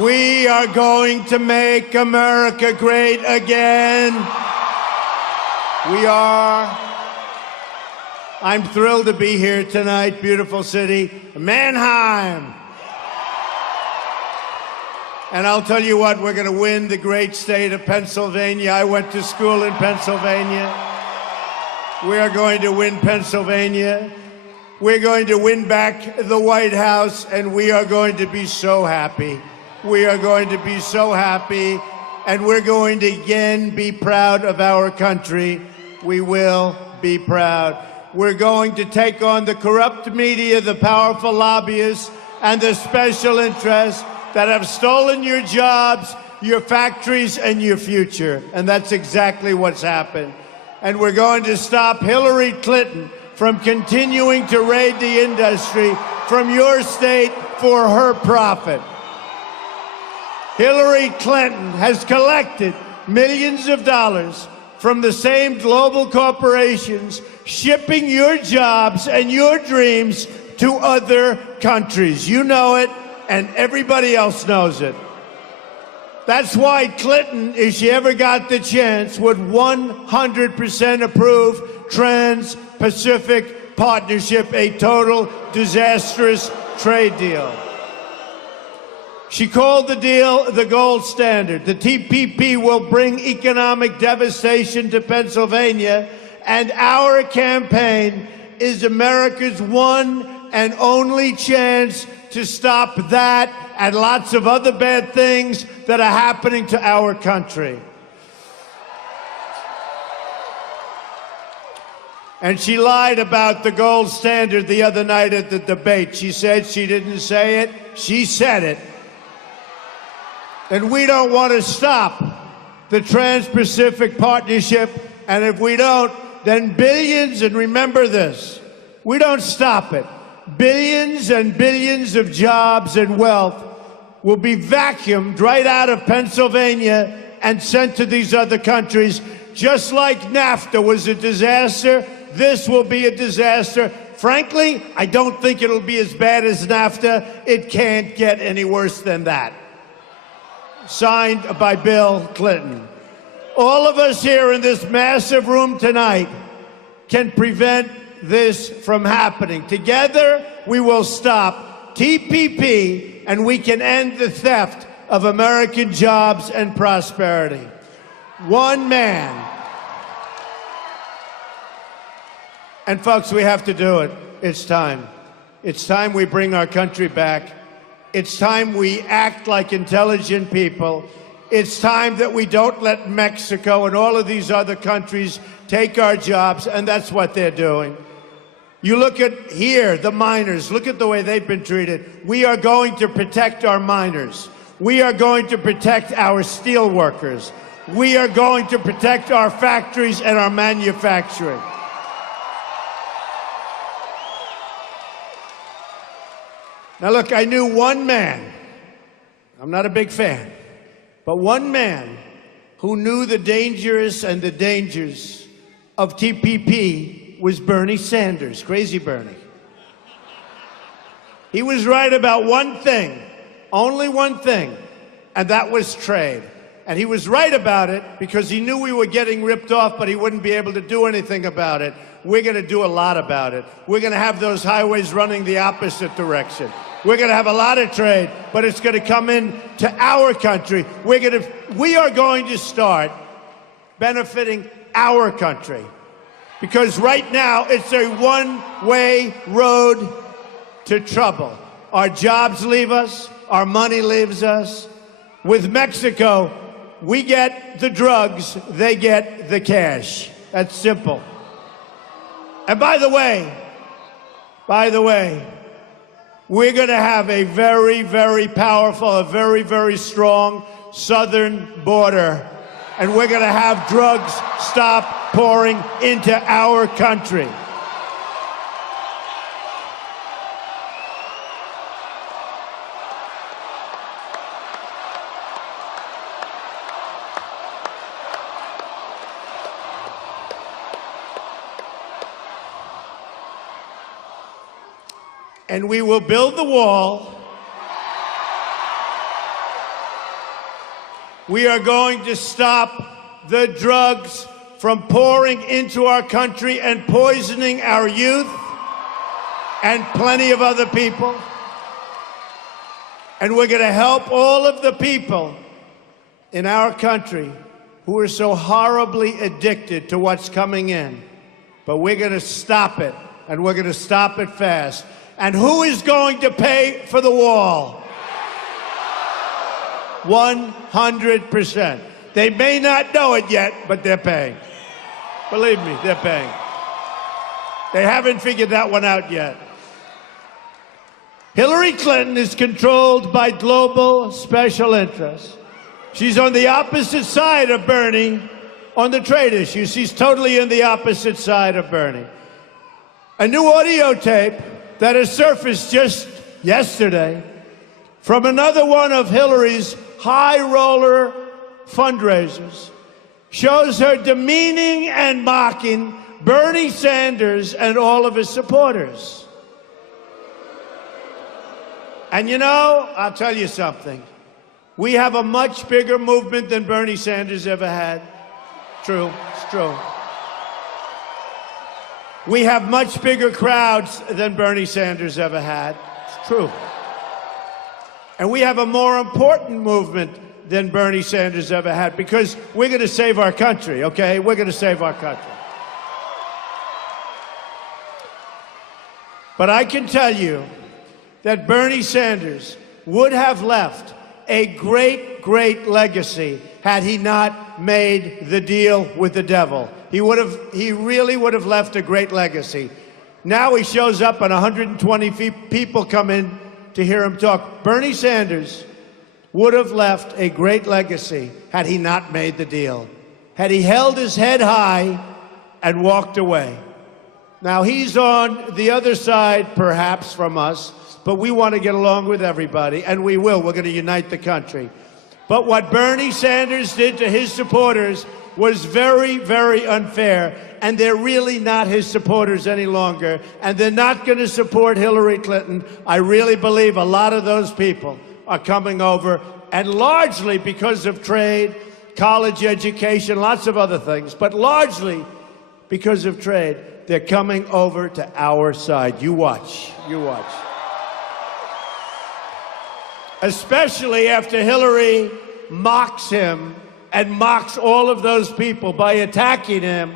We are going to make America great again. We are. I'm thrilled to be here tonight, beautiful city, Mannheim. And I'll tell you what, we're going to win the great state of Pennsylvania. I went to school in Pennsylvania. We are going to win Pennsylvania. We're going to win back the White House, and we are going to be so happy. We are going to be so happy, and we're going to again be proud of our country. We will be proud. We're going to take on the corrupt media, the powerful lobbyists, and the special interests that have stolen your jobs, your factories, and your future. And that's exactly what's happened. And we're going to stop Hillary Clinton from continuing to raid the industry from your state for her profit. Hillary Clinton has collected millions of dollars from the same global corporations, shipping your jobs and your dreams to other countries. You know it, and everybody else knows it. That's why Clinton, if she ever got the chance, would 100% approve Trans-Pacific Partnership, a total disastrous trade deal. She called the deal the gold standard. The TPP will bring economic devastation to Pennsylvania, and our campaign is America's one and only chance to stop that and lots of other bad things that are happening to our country. And she lied about the gold standard the other night at the debate. She said she didn't say it. She said it. And we don't want to stop the Trans-Pacific Partnership. And if we don't, then billions, and remember this, we don't stop it, billions and billions of jobs and wealth will be vacuumed right out of Pennsylvania and sent to these other countries. Just like NAFTA was a disaster, this will be a disaster. Frankly, I don't think it'll be as bad as NAFTA. It can't get any worse than that. Signed by Bill Clinton. All of us here in this massive room tonight can prevent this from happening. Together, we will stop TPP, and we can end the theft of American jobs and prosperity. One man. And folks, we have to do it. It's time. It's time we bring our country back. It's time we act like intelligent people. It's time that we don't let Mexico and all of these other countries take our jobs, and that's what they're doing. You look at here, the miners, look at the way they've been treated. We are going to protect our miners. We are going to protect our steel workers. We are going to protect our factories and our manufacturing. Now look, I knew one man, I'm not a big fan, but one man who knew the dangers and the dangers of TPP was Bernie Sanders, Crazy Bernie. He was right about one thing, only one thing, and that was trade. And he was right about it because he knew we were getting ripped off, but he wouldn't be able to do anything about it. We're going to do a lot about it. We're going to have those highways running the opposite direction. We're going to have a lot of trade, but it's going to come in to our country. We are going to start benefiting our country, because right now it's a one-way road to trouble. Our jobs leave us, our money leaves us. With Mexico, we get the drugs, they get the cash. That's simple. And by the way, we're going to have a very, very powerful, a very, very strong southern border. And we're going to have drugs stop pouring into our country. And we will build the wall. We are going to stop the drugs from pouring into our country and poisoning our youth and plenty of other people. And we're going to help all of the people in our country who are so horribly addicted to what's coming in. But we're going to stop it, and we're going to stop it fast. And who is going to pay for the wall? 100%. They may not know it yet, but they're paying. Believe me, they're paying. They haven't figured that one out yet. Hillary Clinton is controlled by global special interests. She's on the opposite side of Bernie on the trade issue. She's totally on the opposite side of Bernie. A new audio tape that has surfaced just yesterday from another one of Hillary's high roller fundraisers shows her demeaning and mocking Bernie Sanders and all of his supporters. And you know, I'll tell you something. We have a much bigger movement than Bernie Sanders ever had. True, it's true. We have much bigger crowds than Bernie Sanders ever had. It's true. And we have a more important movement than Bernie Sanders ever had because we're going to save our country, okay? We're going to save our country. But I can tell you that Bernie Sanders would have left a great, great legacy had he not made the deal with the devil. He really would have left a great legacy. Now he shows up and 120 people come in to hear him talk. Bernie Sanders would have left a great legacy had he not made the deal, had he held his head high and walked away. Now he's on the other side, perhaps, from us, but we want to get along with everybody, and we will. We're going to unite the country. But what Bernie Sanders did to his supporters was very, very unfair, and they're really not his supporters any longer, and they're not going to support Hillary Clinton. I really believe a lot of those people are coming over, and largely because of trade, college education, lots of other things, but largely because of trade, they're coming over to our side. You watch. You watch. Especially after Hillary mocks him and mocks all of those people by attacking him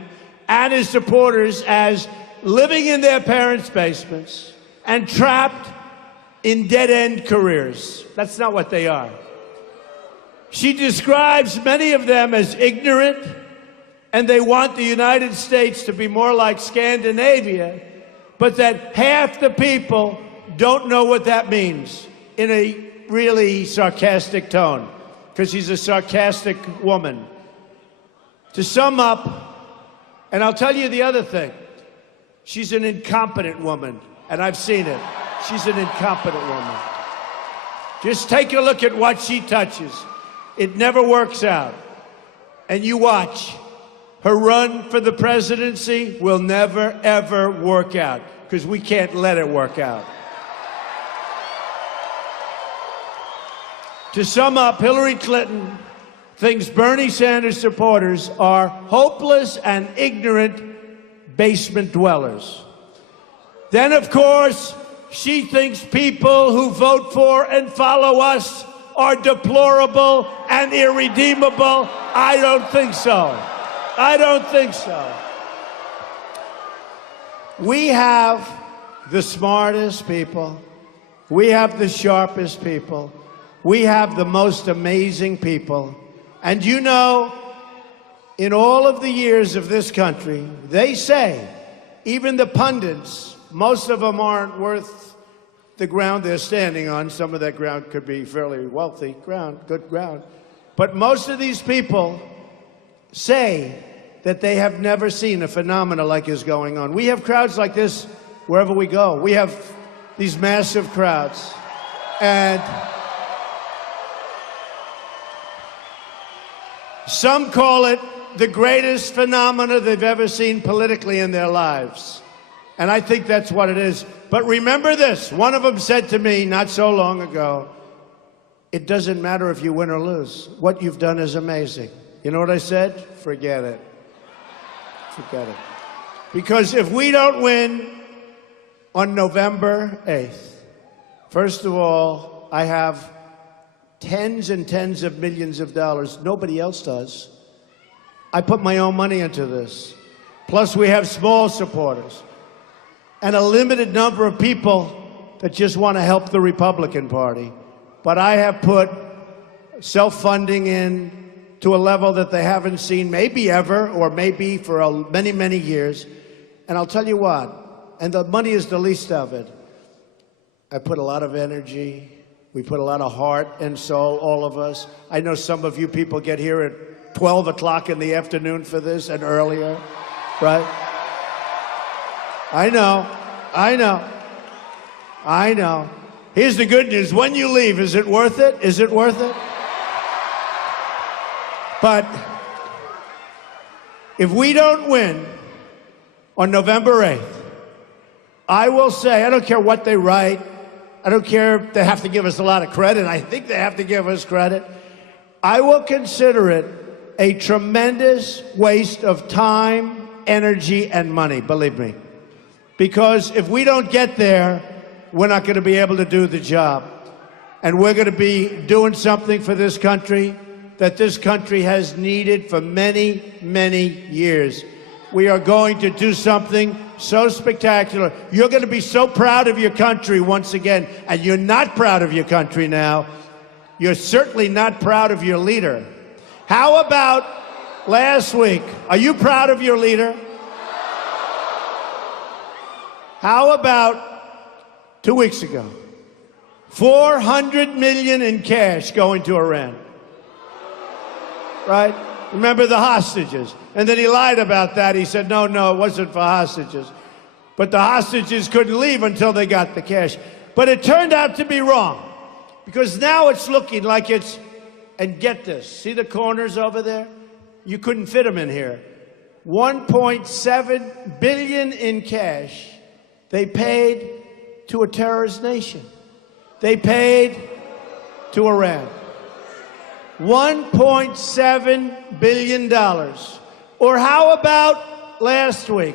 and his supporters as living in their parents' basements and trapped in dead-end careers. That's not what they are. She describes many of them as ignorant, and they want the United States to be more like Scandinavia, but that half the people don't know what that means in a really sarcastic tone, because she's a sarcastic woman. To sum up, and I'll tell you the other thing, she's an incompetent woman, and I've seen it. She's an incompetent woman. Just take a look at what she touches. It never works out. And you watch. Her run for the presidency will never, ever work out, because we can't let it work out. To sum up, Hillary Clinton thinks Bernie Sanders supporters are hopeless and ignorant basement dwellers. Then, of course, she thinks people who vote for and follow us are deplorable and irredeemable. I don't think so. I don't think so. We have the smartest people. We have the sharpest people. We have the most amazing people. And you know, in all of the years of this country, they say, even the pundits, most of them aren't worth the ground they're standing on. Some of that ground could be fairly wealthy ground, good ground. But most of these people say that they have never seen a phenomena like is going on. We have crowds like this wherever we go. We have these massive crowds. And some call it the greatest phenomena they've ever seen politically in their lives. And I think that's what it is. But remember this, one of them said to me not so long ago, it doesn't matter if you win or lose. What you've done is amazing. You know what I said? Forget it. Forget it. Because if we don't win on November 8th, first of all, I have tens and tens of millions of dollars. Nobody else does. I put my own money into this. Plus, we have small supporters and a limited number of people that just want to help the Republican Party. But I have put self-funding in to a level that they haven't seen maybe ever, or maybe for many, many years. And I'll tell you what, and the money is the least of it. I put a lot of energy. We put a lot of heart and soul, all of us. I know some of you people get here at 12 o'clock in the afternoon for this and earlier, right? I know. Here's the good news. When you leave, is it worth it? Is it worth it? But if we don't win on November 8th, I will say, I don't care what they write. I don't care if they have to give us a lot of credit. I think they have to give us credit. I will consider it a tremendous waste of time, energy, and money, believe me. Because if we don't get there, we're not going to be able to do the job. And we're going to be doing something for this country that this country has needed for many, many years. We are going to do something so spectacular. You're going to be so proud of your country once again, and you're not proud of your country now. You're certainly not proud of your leader. How about last week? Are you proud of your leader? How about 2 weeks ago? $400 million in cash going to Iran. Right? Remember the hostages. And then he lied about that. He said, no, it wasn't for hostages. But the hostages couldn't leave until they got the cash. But it turned out to be wrong. Because now it's looking like it's, and get this, see the corners over there? You couldn't fit them in here. $1.7 billion in cash they paid to a terrorist nation. They paid to Iran. $1.7 billion. Or how about last week?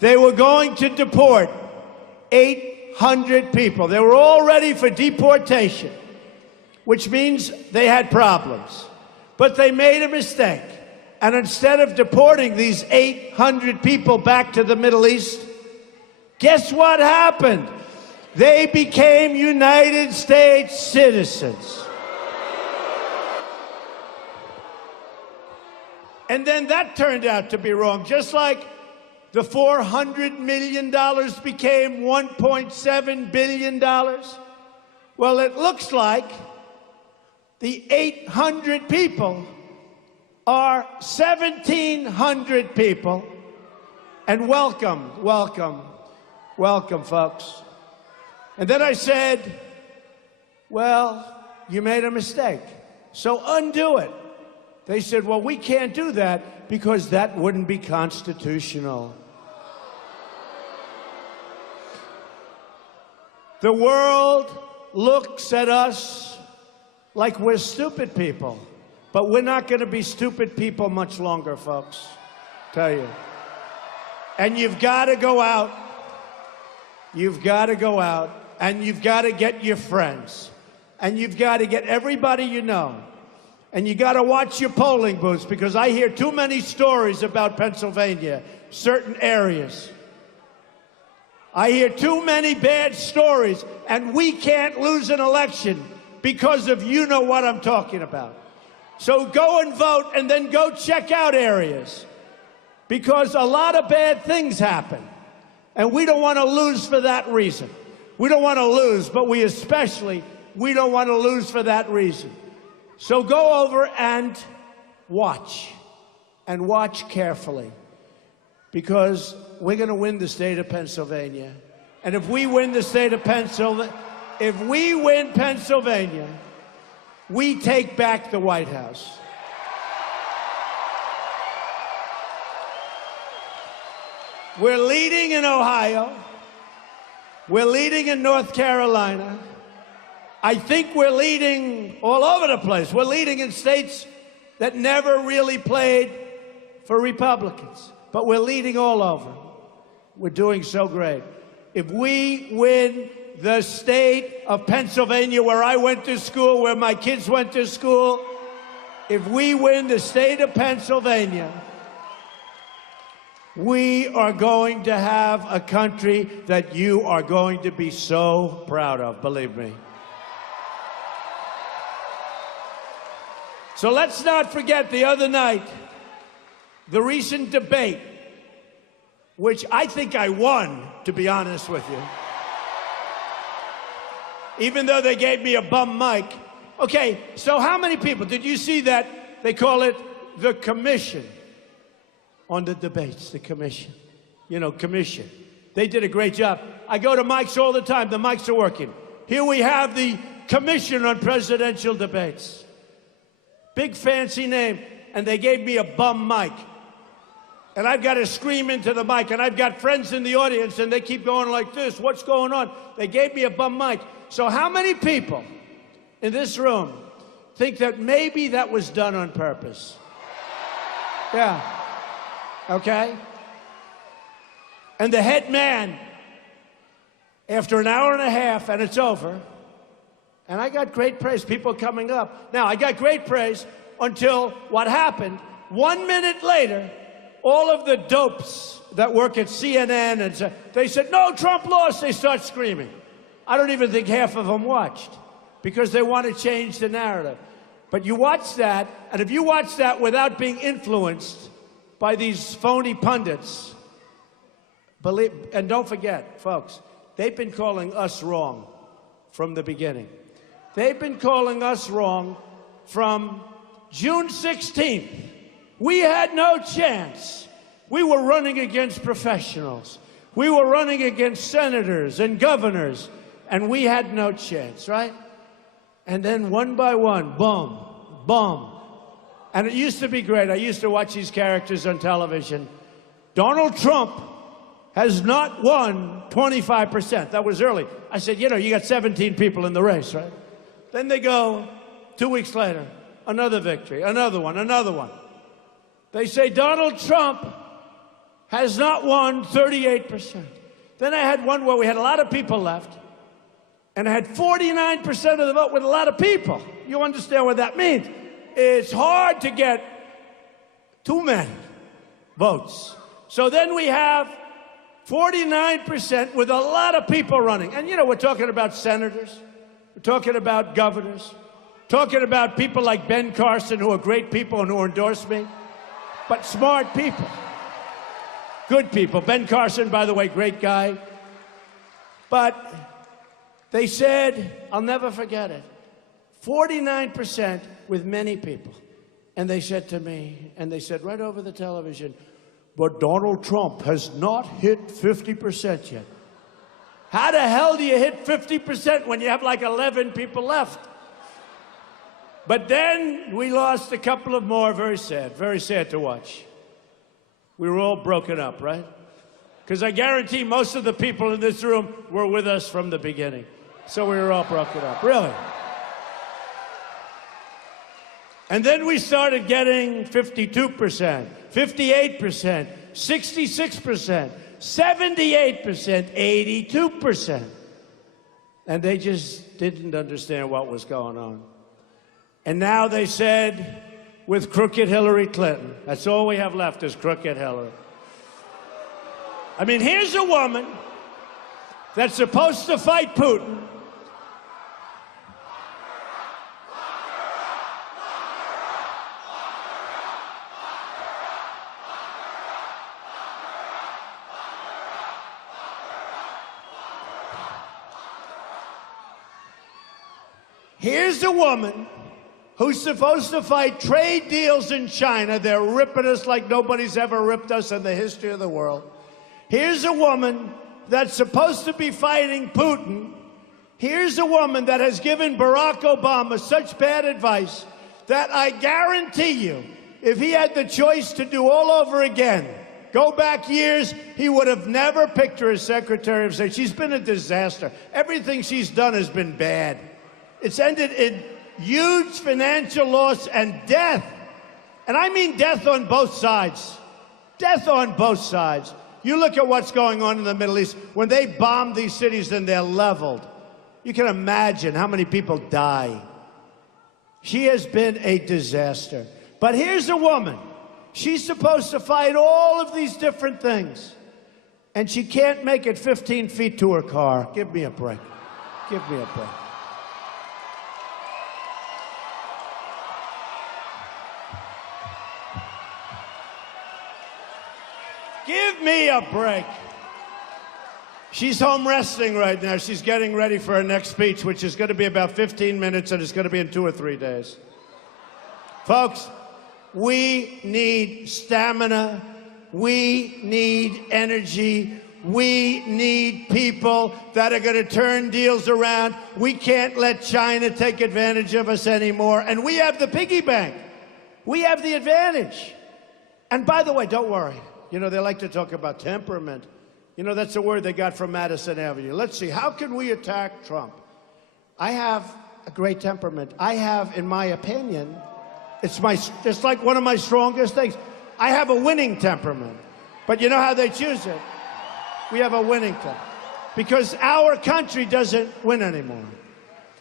They were going to deport 800 people. They were all ready for deportation, which means they had problems. But they made a mistake. And instead of deporting these 800 people back to the Middle East, guess what happened? They became United States citizens. And then that turned out to be wrong, just like the $400 million became $1.7 billion. Well, it looks like the 800 people are 1,700 people. And welcome, folks. And then I said, well, you made a mistake, so undo it. They said, well, we can't do that because that wouldn't be constitutional. The world looks at us like we're stupid people, but we're not going to be stupid people much longer, folks. Tell you. And you've got to go out. You've got to go out, and you've got to get your friends, and you've got to get everybody you know. And you got to watch your polling booths, because I hear too many stories about Pennsylvania, certain areas. I hear too many bad stories, and we can't lose an election because of you know what I'm talking about. So go and vote, and then go check out areas, because a lot of bad things happen, and we don't want to lose for that reason. We don't want to lose, but we don't want to lose for that reason. So go over and watch carefully, because we're going to win the state of Pennsylvania. And if we win the state of Pennsylvania, we take back the White House. We're leading in Ohio. We're leading in North Carolina. I think we're leading all over the place. We're leading in states that never really played for Republicans, but we're leading all over. We're doing so great. If we win the state of Pennsylvania, where I went to school, where my kids went to school, if we win the state of Pennsylvania, we are going to have a country that you are going to be so proud of, believe me. So let's not forget the other night, the recent debate, which I think I won, to be honest with you. Even though they gave me a bum mic. Okay, so how many people, did you see that? They call it the commission on the debates, the commission. You know, commission. They did a great job. I go to mics all the time, the mics are working. Here we have the Commission on Presidential Debates. Big fancy name, and they gave me a bum mic. And I've got to scream into the mic, and I've got friends in the audience, and they keep going like this. What's going on? They gave me a bum mic. So how many people in this room think that maybe that was done on purpose? Yeah. Okay? And the head man, after an hour and a half, and it's over, and I got great praise, people coming up. Now, I got great praise until what happened. 1 minute later, all of the dopes that work at CNN, and they said, no, Trump lost. They start screaming. I don't even think half of them watched because they want to change the narrative. But you watch that, and if you watch that without being influenced by these phony pundits, believe, and don't forget, folks, they've been calling us wrong from the beginning. They've been calling us wrong from June 16th. We had no chance. We were running against professionals. We were running against senators and governors, and we had no chance, right? And then one by one, boom, boom. And it used to be great. I used to watch these characters on television. Donald Trump has not won 25%. That was early. I said, you know, you got 17 people in the race, right? Then they go, 2 weeks later, another victory, another one, another one. They say Donald Trump has not won 38%. Then I had one where we had a lot of people left, and I had 49% of the vote with a lot of people. You understand what that means? It's hard to get too many votes. So then we have 49% with a lot of people running. And you know, we're talking about senators, we're talking about governors, talking about people like Ben Carson, who are great people and who endorse me, but smart people, good people. Ben Carson, by the way, great guy. But they said, I'll never forget it, 49% with many people. And they said to me, and they said right over the television, but Donald Trump has not hit 50% yet. How the hell do you hit 50% when you have like 11 people left? But then we lost a couple of more. Very sad to watch. We were all broken up, right? Because I guarantee most of the people in this room were with us from the beginning. So we were all broken up, really. And then we started getting 52%, 58%, 66%, 78%, 82%. And they just didn't understand what was going on. And now they said, with crooked Hillary Clinton, that's all we have left is crooked Hillary. I mean, here's a woman that's supposed to fight Putin. Here's a woman who's supposed to fight trade deals in China. They're ripping us like nobody's ever ripped us in the history of the world. Here's a woman that's supposed to be fighting Putin. Here's a woman that has given Barack Obama such bad advice that I guarantee you, if he had the choice to do all over again, go back years, he would have never picked her as Secretary of State. She's been a disaster. Everything she's done has been bad. It's ended in huge financial loss and death. And I mean death on both sides. Death on both sides. You look at what's going on in the Middle East. When they bomb these cities and they're leveled, you can imagine how many people die. She has been a disaster. But here's a woman. She's supposed to fight all of these different things. And she can't make it 15 feet to her car. Give me a break. Give me a break. Give me a break. She's home resting right now. She's getting ready for her next speech, which is going to be about 15 minutes, and it's going to be in 2 or 3 days. Folks, we need stamina. We need energy. We need people that are going to turn deals around. We can't let China take advantage of us anymore. And we have the piggy bank. We have the advantage. And by the way, don't worry. You know, they like to talk about temperament. You know, that's a word they got from Madison Avenue. Let's see, how can we attack Trump? I have a great temperament. I have, in my opinion, it's like one of my strongest things. I have a winning temperament. But you know how they choose it? We have a winning temperament. Because our country doesn't win anymore.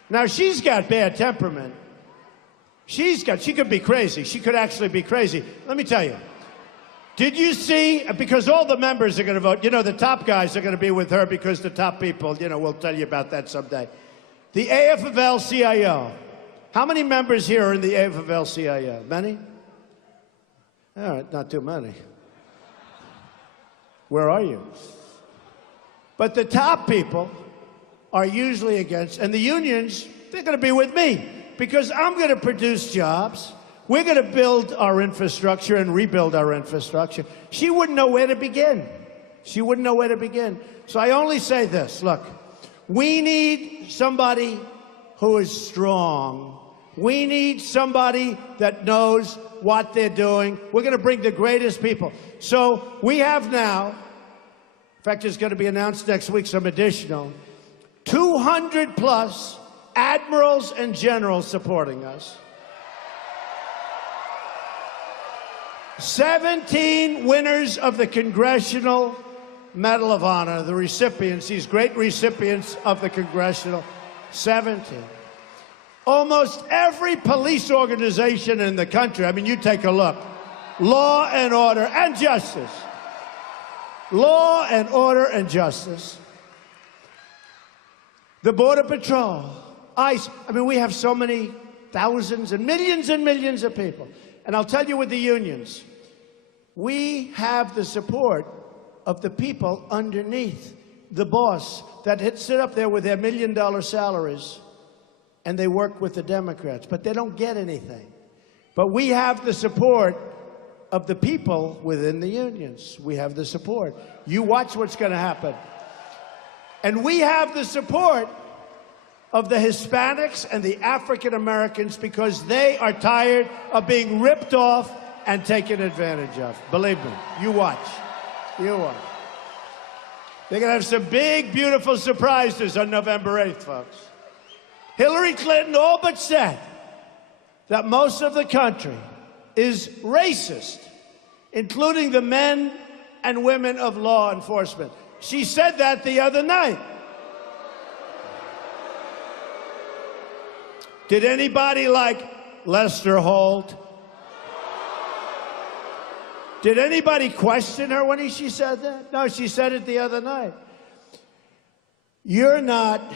Now, she's got bad temperament. She could be crazy. She could actually be crazy. Let me tell you. Did you see, because all the members are going to vote, you know, the top guys are going to be with her because the top people, you know, we'll tell you about that someday. The AFL-CIO. How many members here are in the AFL-CIO? Many? All right, not too many. Where are you? But the top people are usually against, and the unions, they're going to be with me because I'm going to produce jobs. We're going to build our infrastructure and rebuild our infrastructure. She wouldn't know where to begin. She wouldn't know where to begin. So I only say this, look, we need somebody who is strong. We need somebody that knows what they're doing. We're going to bring the greatest people. So we have now, in fact, it's going to be announced next week, some additional, 200 plus admirals and generals supporting us. 17 winners of the Congressional Medal of Honor, the recipients, these great recipients of the Congressional, 17. Almost every police organization in the country, I mean, you take a look, law and order and justice. Law and order and justice. The Border Patrol, ICE, I mean, we have so many thousands and millions of people. And I'll tell you with the unions, we have the support of the people underneath the boss that sit up there with their $1 million salaries and they work with the Democrats, but they don't get anything. But we have the support of the people within the unions. We have the support. You watch what's going to happen. And we have the support of the Hispanics and the African Americans because they are tired of being ripped off and taken advantage of. Believe me, you watch. You watch. They're going to have some big, beautiful surprises on November 8th, folks. Hillary Clinton all but said that most of the country is racist, including the men and women of law enforcement. She said that the other night. Did anybody like Lester Holt? Did anybody question her when she said that? No, she said it the other night. You're not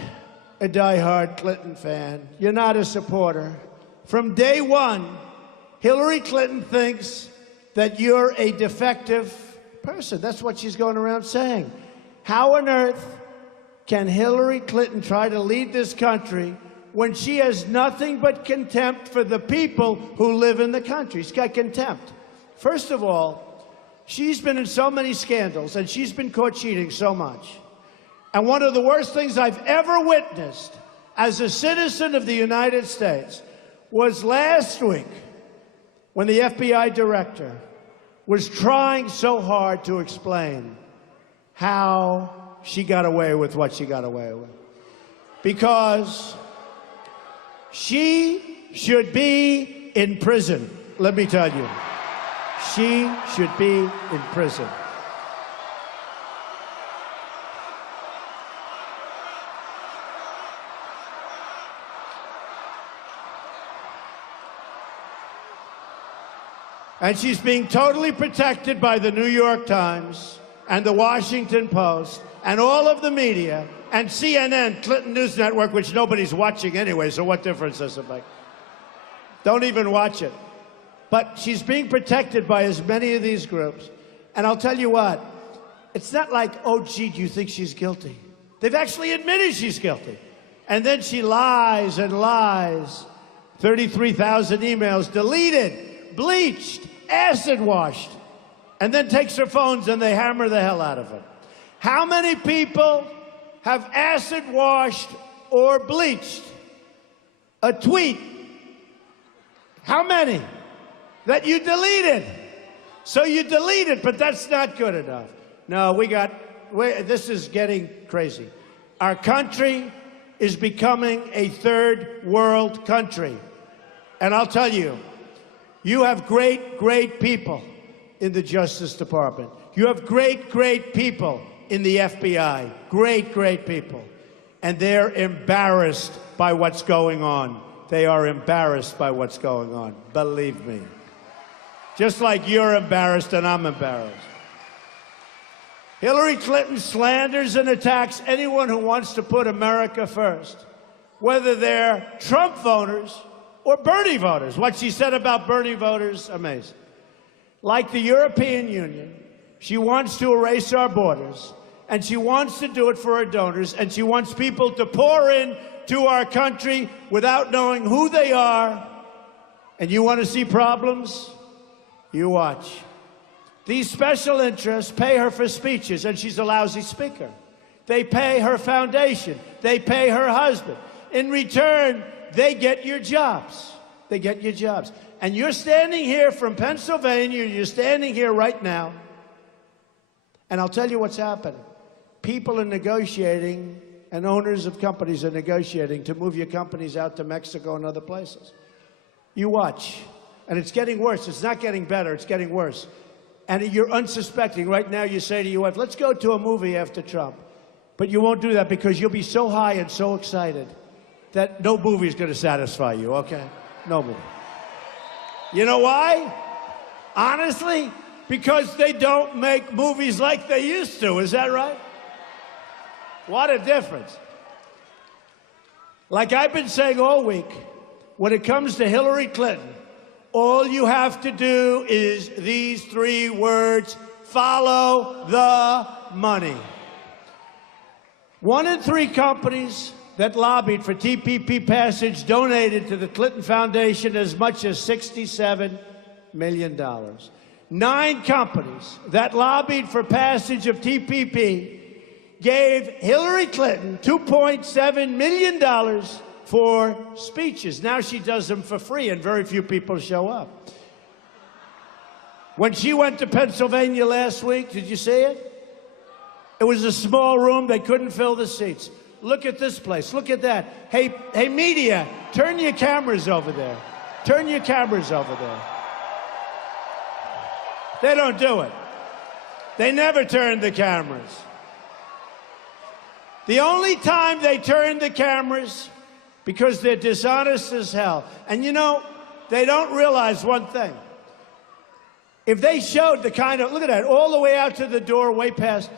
a diehard Clinton fan. You're not a supporter. From day one, Hillary Clinton thinks that you're a defective person. That's what she's going around saying. How on earth can Hillary Clinton try to lead this country when she has nothing but contempt for the people who live in the country? She's got contempt. First of all, she's been in so many scandals, and she's been caught cheating so much. And one of the worst things I've ever witnessed as a citizen of the United States was last week when the FBI director was trying so hard to explain how she got away with what she got away with. Because She should be in prison. Let me tell you. She should be in prison. And she's being totally protected by the New York Times and the Washington Post and all of the media and CNN, Clinton News Network, which nobody's watching anyway, so what difference does it make? Don't even watch it. But she's being protected by as many of these groups. And I'll tell you what, it's not like, oh, gee, do you think she's guilty? They've actually admitted she's guilty. And then she lies and lies. 33,000 emails deleted, bleached, acid washed, and then takes her phones and they hammer the hell out of her. How many people have acid washed or bleached a tweet? How many? That you deleted. So you deleted, but that's not good enough. No, this is getting crazy. Our country is becoming a third world country. And I'll tell you, you have great, great people in the Justice Department. You have great, great people in the FBI. Great, great people. And they're embarrassed by what's going on. They are embarrassed by what's going on. Believe me. Just like you're embarrassed and I'm embarrassed. Hillary Clinton slanders and attacks anyone who wants to put America first, whether they're Trump voters or Bernie voters. What she said about Bernie voters, amazing. Like the European Union, she wants to erase our borders, and she wants to do it for her donors, and she wants people to pour in to our country without knowing who they are. And you want to see problems? You watch. These special interests pay her for speeches, and she's a lousy speaker. They pay her foundation. They pay her husband. In return, they get your jobs. They get your jobs. And you're standing here from Pennsylvania, you're standing here right now, and I'll tell you what's happening. People are negotiating, and owners of companies are negotiating to move your companies out to Mexico and other places. You watch. And it's getting worse. It's not getting better. It's getting worse. And you're unsuspecting. Right now you say to your wife, let's go to a movie after Trump. But you won't do that because you'll be so high and so excited that no movie is going to satisfy you, okay? No movie. You know why? Honestly, because they don't make movies like they used to. Is that right? What a difference. Like I've been saying all week, when it comes to Hillary Clinton, all you have to do is these 3 words: follow the money. 1 in 3 companies that lobbied for TPP passage donated to the Clinton Foundation as much as $67 million. 9 companies that lobbied for passage of TPP gave Hillary Clinton $2.7 million for speeches. Now she does them for free, and very few people show up. When she went to Pennsylvania last week, did you see it? It was a small room. They couldn't fill the seats. Look at this place. Look at that. Hey, media, turn your cameras over there. Turn your cameras over there. They don't do it. They never turn the cameras. The only time they turn the cameras, because they're dishonest as hell. And you know, they don't realize one thing. If they showed the kind of, look at that, all the way out to the door, way past,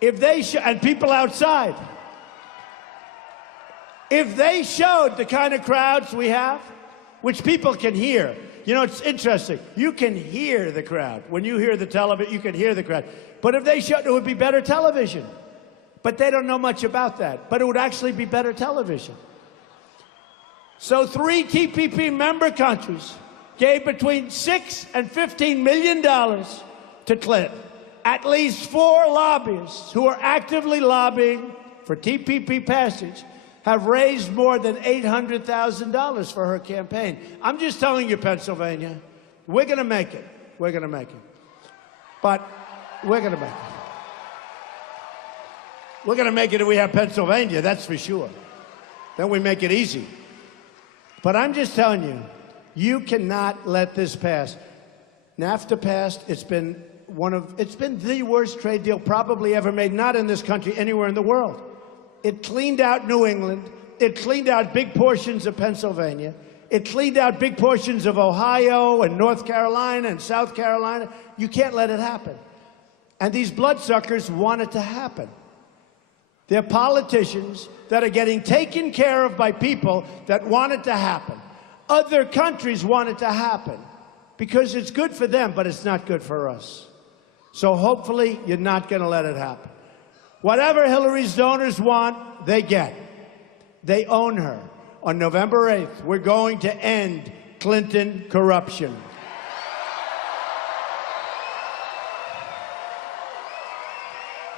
if they and people outside, if they showed the kind of crowds we have, which people can hear, you know, it's interesting. You can hear the crowd. When you hear the television, you can hear the crowd. But if they showed, it would be better television. But they don't know much about that. But it would actually be better television. So 3 TPP member countries gave between $6 and $15 million to Clinton. At least 4 lobbyists who are actively lobbying for TPP passage have raised more than $800,000 for her campaign. I'm just telling you, Pennsylvania, we're going to make it. We're going to make it. But we're going to make it. We're going to make it if we have Pennsylvania, that's for sure. Then we make it easy. But I'm just telling you, you cannot let this pass. NAFTA passed. It's been the worst trade deal probably ever made, not in this country, anywhere in the world. It cleaned out New England. It cleaned out big portions of Pennsylvania. It cleaned out big portions of Ohio and North Carolina and South Carolina. You can't let it happen. And these bloodsuckers want it to happen. They're politicians that are getting taken care of by people that want it to happen. Other countries want it to happen because it's good for them, but it's not good for us. So hopefully you're not going to let it happen. Whatever Hillary's donors want, they get. They own her. On November 8th, we're going to end Clinton corruption.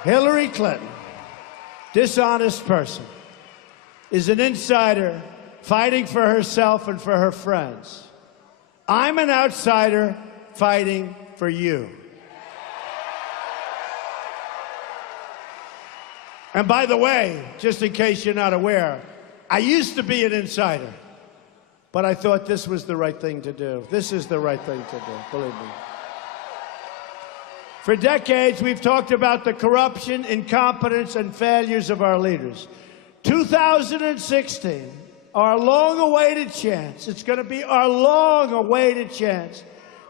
Hillary Clinton, dishonest person, is an insider fighting for herself and for her friends. I'm an outsider fighting for you. And by the way, just in case you're not aware, I used to be an insider, but I thought this was the right thing to do. This is the right thing to do, believe me. For decades, we've talked about the corruption, incompetence, and failures of our leaders. 2016, our long-awaited chance, it's going to be our long-awaited chance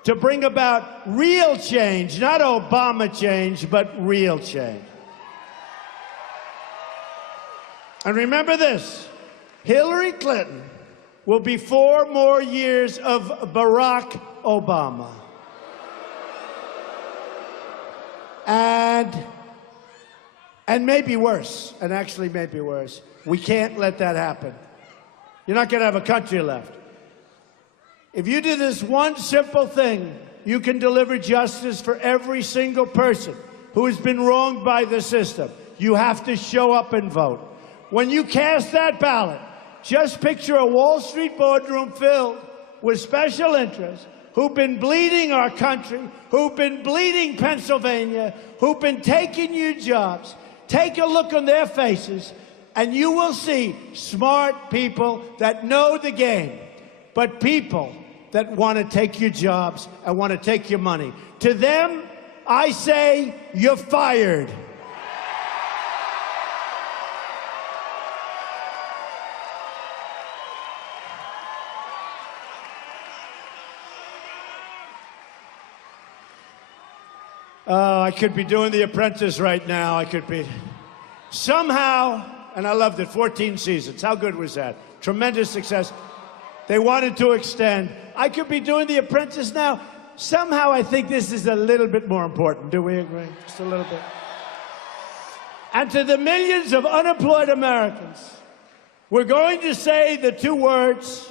to bring about real change, not Obama change, but real change. And remember this, Hillary Clinton will be 4 more years of Barack Obama. And maybe worse, and actually maybe worse. We can't let that happen. You're not going to have a country left. If you do this one simple thing, you can deliver justice for every single person who has been wronged by the system. You have to show up and vote. When you cast that ballot, just picture a Wall Street boardroom filled with special interests who've been bleeding our country, who've been bleeding Pennsylvania, who've been taking your jobs. Take a look on their faces, and you will see smart people that know the game, but people that want to take your jobs and want to take your money. To them, I say, you're fired. Oh, I could be doing The Apprentice right now. I could be. Somehow, and I loved it, 14 seasons. How good was that? Tremendous success. They wanted to extend. I could be doing The Apprentice now. Somehow, I think this is a little bit more important. Do we agree? Just a little bit. And to the millions of unemployed Americans, we're going to say the 2 words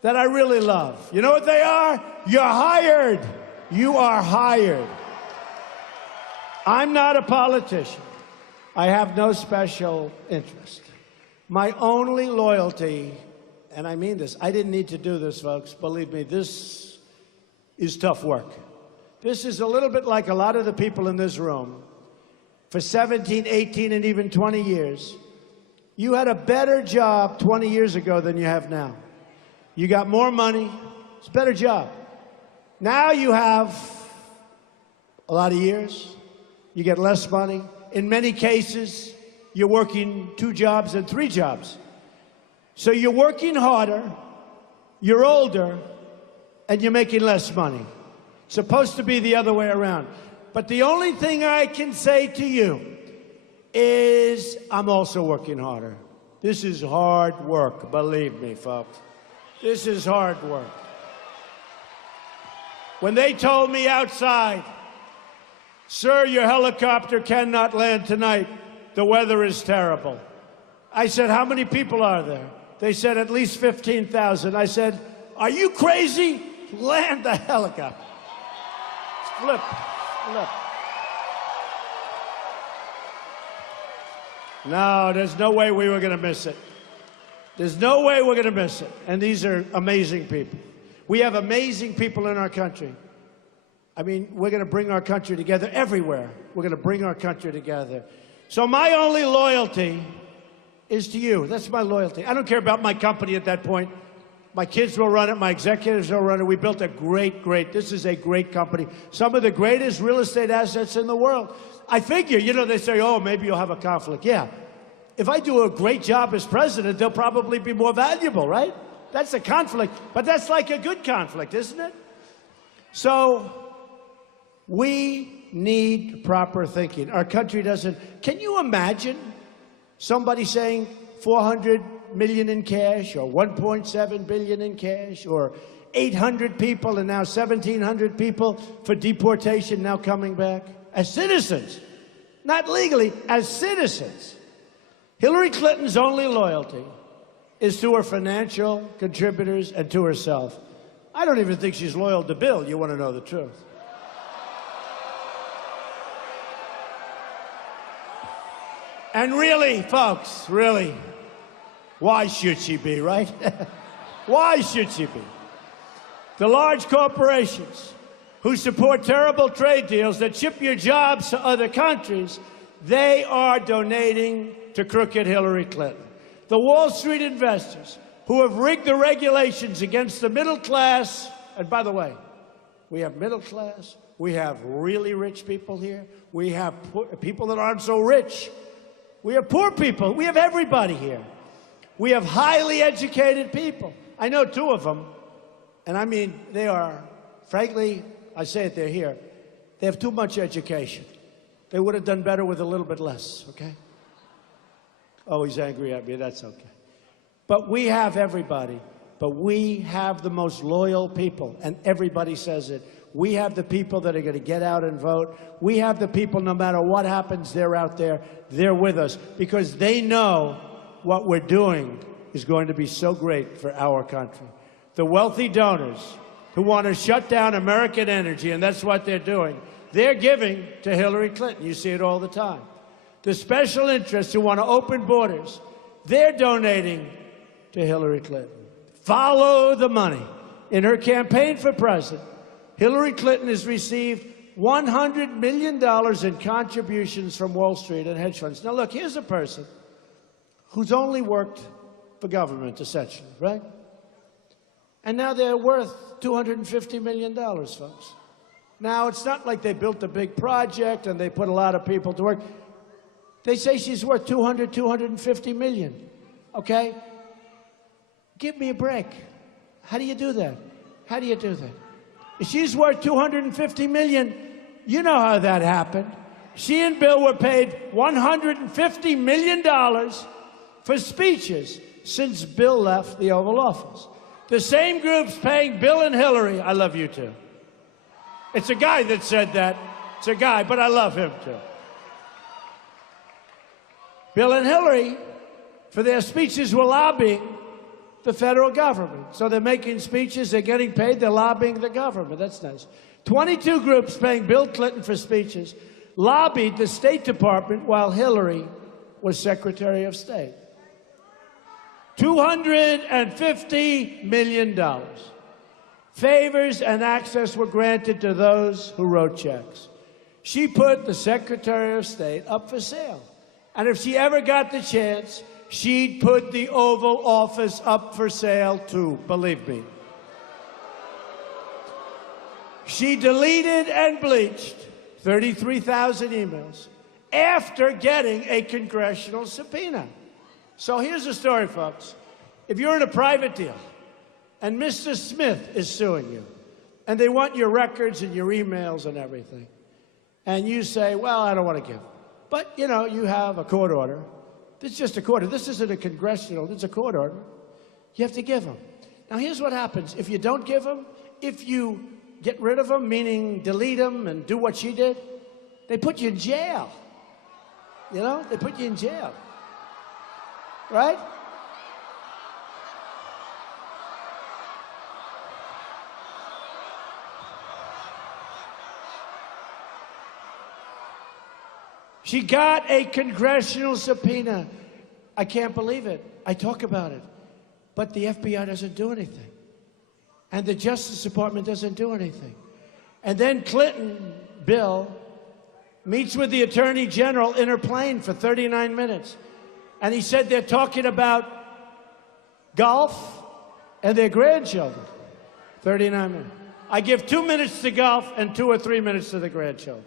that I really love. You know what they are? You're hired. You are hired. I'm not a politician. I have no special interest. My only loyalty, and I mean this, I didn't need to do this, folks. Believe me, this is tough work. This is a little bit like a lot of the people in this room. For 17, 18, and even 20 years, you had a better job 20 years ago than you have now. You got more money. It's a better job. Now you have a lot of years. You get less money. In many cases, you're working 2 jobs and 3 jobs. So you're working harder, you're older, and you're making less money. It's supposed to be the other way around. But the only thing I can say to you is I'm also working harder. This is hard work, believe me, folks. This is hard work. When they told me outside, "Sir, your helicopter cannot land tonight. The weather is terrible." I said, "How many people are there?" They said, "At least 15,000. I said, "Are you crazy? Land the helicopter." Flip. No, there's no way we were going to miss it. There's no way we're going to miss it. And these are amazing people. We have amazing people in our country. I mean, we're going to bring our country together everywhere. We're going to bring our country together. So my only loyalty is to you. That's my loyalty. I don't care about my company at that point. My kids will run it. My executives will run it. We built a this is a great company. Some of the greatest real estate assets in the world. I figure, you know, they say, oh, maybe you'll have a conflict. Yeah. If I do a great job as president, they'll probably be more valuable, right? That's a conflict. But that's like a good conflict, isn't it? So we need proper thinking. Our country doesn't. Can you imagine somebody saying 400 million in cash or 1.7 billion in cash or 800 people and now 1,700 people for deportation now coming back as citizens, not legally, as citizens? Hillary Clinton's only loyalty is to her financial contributors and to herself. I don't even think she's loyal to Bill. You want to know the truth. And really, folks, really, why should she be, right? Why should she be? The large corporations who support terrible trade deals that ship your jobs to other countries, they are donating to crooked Hillary Clinton. The Wall Street investors who have rigged the regulations against the middle class, and by the way, we have middle class, we have really rich people here, we have people that aren't so rich, we have poor people, we have everybody here. We have highly educated people. I know two of them, and I mean, they are, frankly, I say it, they're here, they have too much education. They would have done better with a little bit less, okay? Oh, he's angry at me, that's okay. But we have everybody, but we have the most loyal people, and everybody says it. We have the people that are going to get out and vote. We have the people, no matter what happens, they're out there, they're with us, because they know what we're doing is going to be so great for our country. The wealthy donors who want to shut down American energy, and that's what they're doing, they're giving to Hillary Clinton. You see it all the time. The special interests who want to open borders, they're donating to Hillary Clinton. Follow the money. In her campaign for president, Hillary Clinton has received $100 million in contributions from Wall Street and hedge funds. Now look, here's a person who's only worked for government, essentially, right? And now they're worth $250 million, folks. Now, it's not like they built a big project and they put a lot of people to work. They say she's worth $250 million, okay? Give me a break. How do you do that? How do you do that? If she's worth $250 million, you know how that happened. She and Bill were paid $150 million for speeches since Bill left the Oval Office. The same group's paying Bill and Hillary. I love you too. It's a guy that said that. It's a guy, but I love him too. Bill and Hillary, for their speeches, were lobbying the federal government. So they're making speeches, they're getting paid, they're lobbying the government. That's nice. 22 groups paying Bill Clinton for speeches lobbied the State Department while Hillary was Secretary of State. $250 million. Favors and access were granted to those who wrote checks. She put the Secretary of State up for sale. And if she ever got the chance, she'd put the Oval Office up for sale too, believe me. She deleted and bleached 33,000 emails after getting a congressional subpoena. So here's the story, folks. If you're in a private deal and Mr. Smith is suing you and they want your records and your emails and everything, and you say, well, I don't want to give. But, you know, you have a court order. This is just a court order. This isn't a congressional, it's a court order. You have to give them. Now, here's what happens. If you don't give them, if you get rid of them, meaning delete them and do what she did, they put you in jail. You know, they put you in jail. Right? She got a congressional subpoena. I can't believe it. I talk about it. But the FBI doesn't do anything. And the Justice Department doesn't do anything. And then Clinton, Bill, meets with the Attorney General in her plane for 39 minutes. And he said they're talking about golf and their grandchildren. 39 minutes. I give 2 minutes to golf and 2 or 3 minutes to the grandchildren.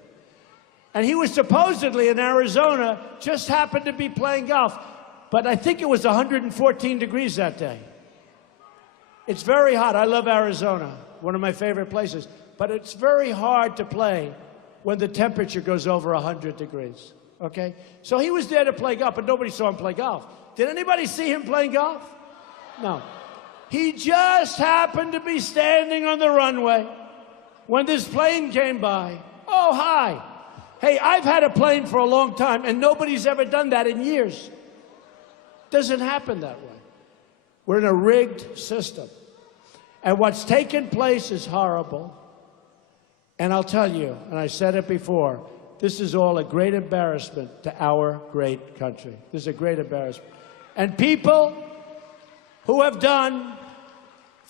And he was supposedly in Arizona, just happened to be playing golf. But I think it was 114 degrees that day. It's very hot. I love Arizona, one of my favorite places. But it's very hard to play when the temperature goes over 100 degrees, okay? So he was there to play golf, but nobody saw him play golf. Did anybody see him playing golf? No. He just happened to be standing on the runway when this plane came by. Oh, hi. Hey, I've had a plane for a long time, and nobody's ever done that in years. Doesn't happen that way. We're in a rigged system. And what's taken place is horrible. And I'll tell you, and I said it before, this is all a great embarrassment to our great country. This is a great embarrassment. And people who have done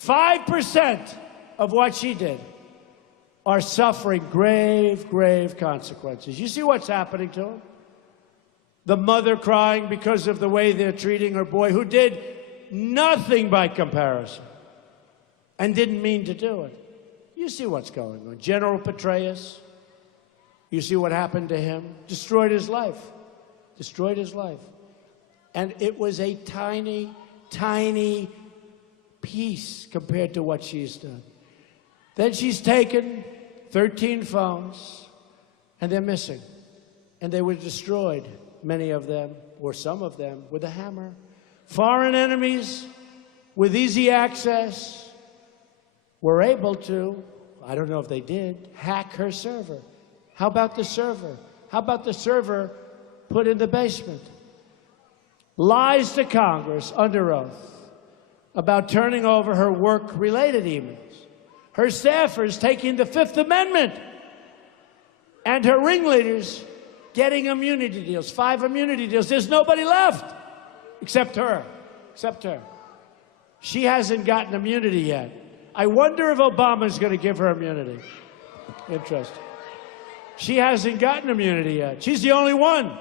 5% of what she did are suffering grave, grave consequences. You see what's happening to them? The mother crying because of the way they're treating her boy, who did nothing by comparison and didn't mean to do it. You see what's going on. General Petraeus, you see what happened to him? Destroyed his life. Destroyed his life. And it was a tiny, tiny piece compared to what she's done. Then she's taken 13 phones, and they're missing. And they were destroyed, many of them, or some of them, with a hammer. Foreign enemies with easy access were able to, I don't know if they did, hack her server. How about the server? How about the server put in the basement? Lies to Congress under oath about turning over her work-related emails. Her staffers taking the Fifth Amendment, and her ringleaders getting immunity deals, 5 immunity deals. There's nobody left except her, except her. She hasn't gotten immunity yet. I wonder if Obama's going to give her immunity. Interesting. She hasn't gotten immunity yet. She's the only one.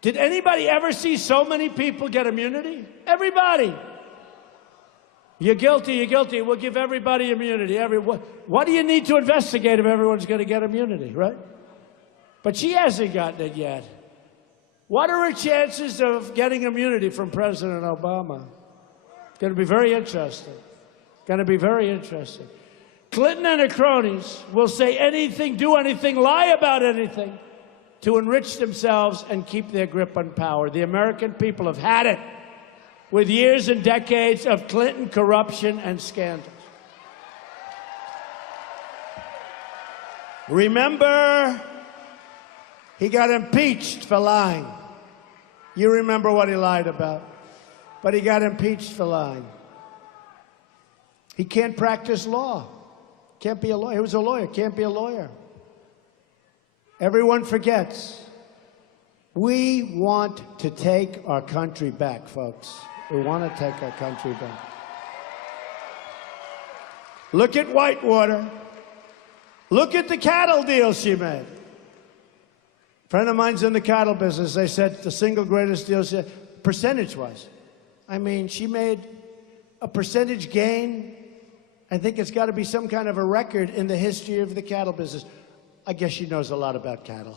Did anybody ever see so many people get immunity? Everybody. You're guilty, you're guilty. We'll give everybody immunity. What do you need to investigate if everyone's going to get immunity, right? But she hasn't gotten it yet. What are her chances of getting immunity from President Obama? It's going to be very interesting. Going to be very interesting. Clinton and her cronies will say anything, do anything, lie about anything to enrich themselves and keep their grip on power. The American people have had it with years and decades of Clinton corruption and scandals. Remember, he got impeached for lying. You remember what he lied about. But he got impeached for lying. He can't practice law. Can't be a lawyer. He was a lawyer. Can't be a lawyer. Everyone forgets. We want to take our country back, folks. We want to take our country back. Look at Whitewater. Look at the cattle deal she made. A friend of mine's in the cattle business. They said the single greatest deal, percentage-wise. I mean, she made a percentage gain. I think it's got to be some kind of a record in the history of the cattle business. I guess she knows a lot about cattle.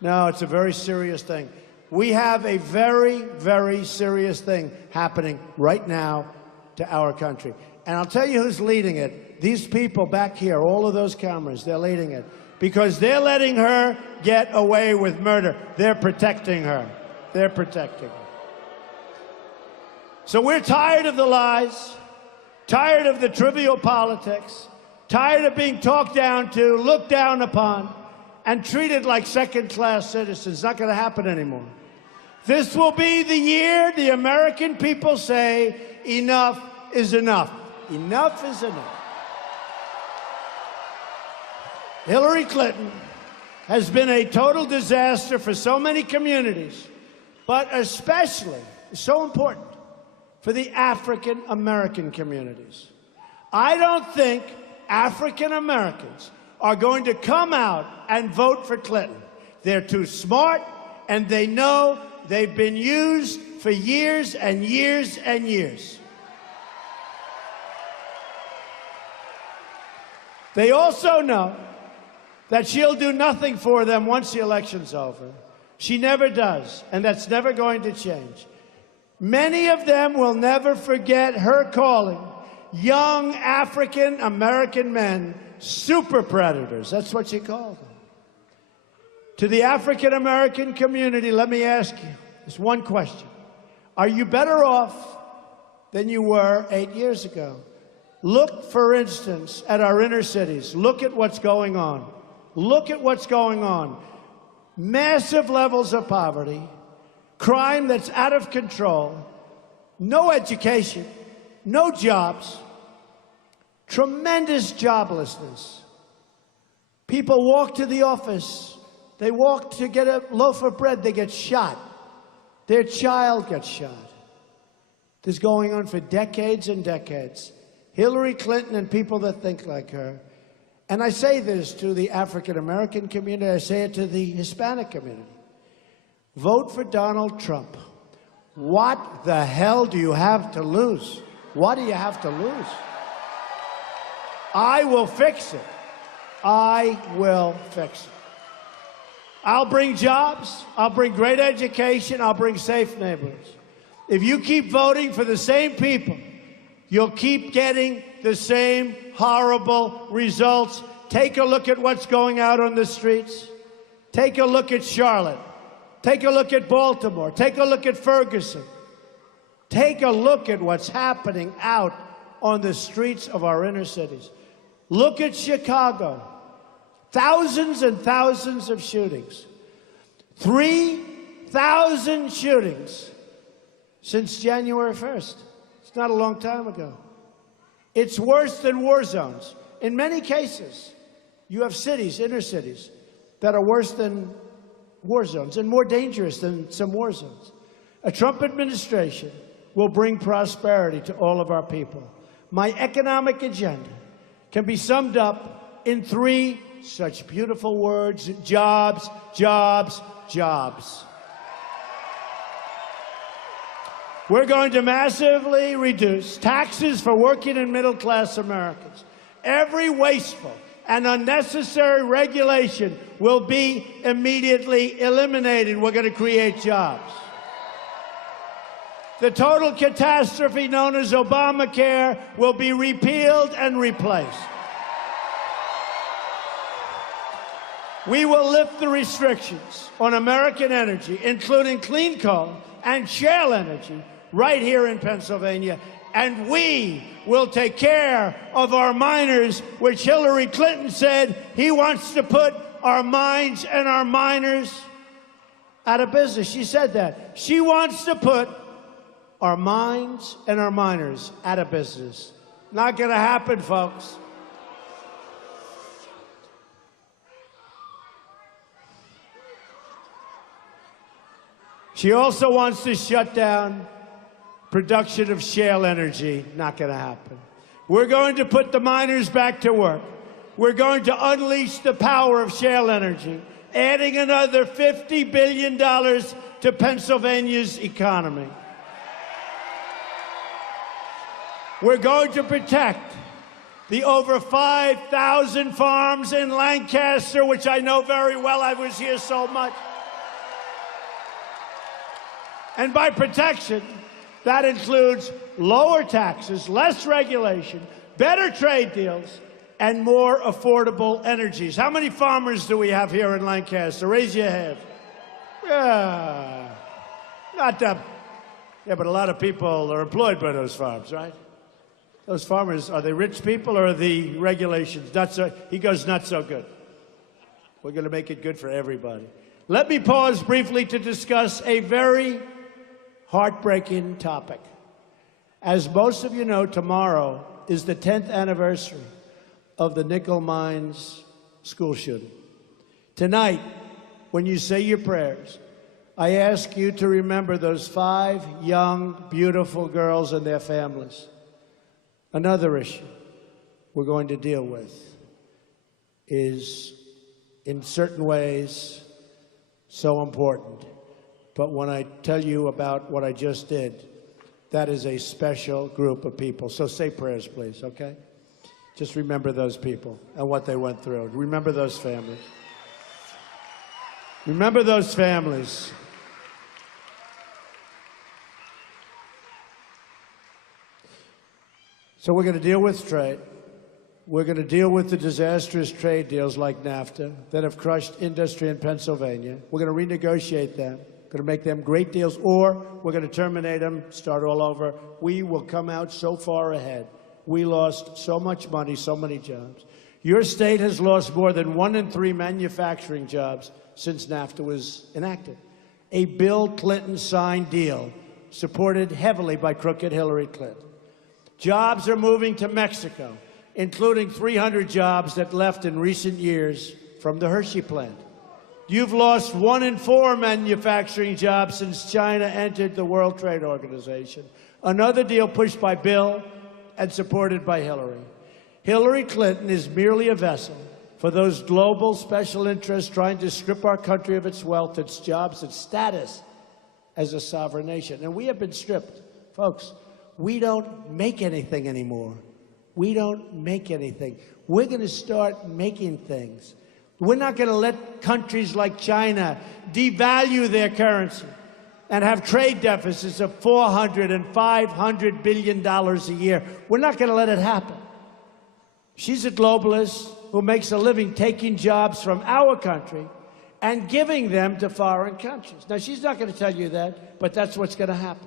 No, it's a very serious thing. We have a very, very serious thing happening right now to our country. And I'll tell you who's leading it. These people back here, all of those cameras, they're leading it. Because they're letting her get away with murder. They're protecting her. They're protecting her. So we're tired of the lies, tired of the trivial politics, tired of being talked down to, looked down upon, and treated like second-class citizens. It's not going to happen anymore. This will be the year the American people say, enough is enough. Enough is enough. Hillary Clinton has been a total disaster for so many communities, but especially, so important, for the African American communities. I don't think African Americans are going to come out and vote for Clinton. They're too smart, and they know they've been used for years and years and years. They also know that she'll do nothing for them once the election's over. She never does, and that's never going to change. Many of them will never forget her calling young African-American men super predators. That's what she called them. To the African-American community, let me ask you this one question. Are you better off than you were 8 years ago? Look, for instance, at our inner cities. Look at what's going on. Look at what's going on. Massive levels of poverty, crime that's out of control, no education, no jobs, tremendous joblessness. People walk to the office. They walk to get a loaf of bread. They get shot. Their child gets shot. This is going on for decades and decades. Hillary Clinton and people that think like her. And I say this to the African-American community. I say it to the Hispanic community. Vote for Donald Trump. What the hell do you have to lose? What do you have to lose? I will fix it. I will fix it. I'll bring jobs. I'll bring great education. I'll bring safe neighborhoods. If you keep voting for the same people, you'll keep getting the same horrible results. Take a look at what's going out on the streets. Take a look at Charlotte. Take a look at Baltimore. Take a look at Ferguson. Take a look at what's happening out on the streets of our inner cities. Look at Chicago. Thousands and thousands of shootings. 3,000 shootings since January 1st. It's not a long time ago. It's worse than war zones. In many cases, you have cities, inner cities, that are worse than war zones and more dangerous than some war zones. A Trump administration will bring prosperity to all of our people. My economic agenda can be summed up in 3 such beautiful words: jobs, jobs, jobs. We're going to massively reduce taxes for working and middle-class Americans. Every wasteful and unnecessary regulation will be immediately eliminated. We're going to create jobs. The total catastrophe known as Obamacare will be repealed and replaced. We will lift the restrictions on American energy, including clean coal and shale energy, right here in Pennsylvania. And we will take care of our miners, which Hillary Clinton said he wants to put our mines and our miners out of business. She said that. She wants to put our mines and our miners out of business. Not going to happen, folks. She also wants to shut down production of shale energy. Not going to happen. We're going to put the miners back to work. We're going to unleash the power of shale energy, adding another $50 billion to Pennsylvania's economy. We're going to protect the over 5,000 farms in Lancaster, which I know very well. I was here so much. And by protection, that includes lower taxes, less regulation, better trade deals, and more affordable energies. How many farmers do we have here in Lancaster? Raise your hand. Yeah, not that. Yeah, but a lot of people are employed by those farms, right? Those farmers, are they rich people or are the regulations not so? He goes, not so good. We're going to make it good for everybody. Let me pause briefly to discuss a very heartbreaking topic. As most of you know, tomorrow is the 10th anniversary of the Nickel Mines school shooting. Tonight, when you say your prayers, I ask you to remember those 5 young, beautiful girls and their families. Another issue we're going to deal with is, in certain ways, so important. But when I tell you about what I just did, that is a special group of people. So say prayers, please, okay? Just remember those people and what they went through. Remember those families. Remember those families. So we're going to deal with trade. We're going to deal with the disastrous trade deals like NAFTA that have crushed industry in Pennsylvania. We're going to renegotiate them. Going to make them great deals, or we're going to terminate them, start all over. We will come out so far ahead. We lost so much money, so many jobs. Your state has lost more than 1 in 3 manufacturing jobs since NAFTA was enacted. A Bill Clinton-signed deal supported heavily by crooked Hillary Clinton. Jobs are moving to Mexico, including 300 jobs that left in recent years from the Hershey plant. You've lost 1 in 4 manufacturing jobs since China entered the World Trade Organization. Another deal pushed by Bill and supported by Hillary. Hillary Clinton is merely a vessel for those global special interests trying to strip our country of its wealth, its jobs, its status as a sovereign nation. And we have been stripped. Folks, we don't make anything anymore. We don't make anything. We're going to start making things. We're not going to let countries like China devalue their currency and have trade deficits of $400 and $500 billion a year. We're not going to let it happen. She's a globalist who makes a living taking jobs from our country and giving them to foreign countries. Now, she's not going to tell you that, but that's what's going to happen.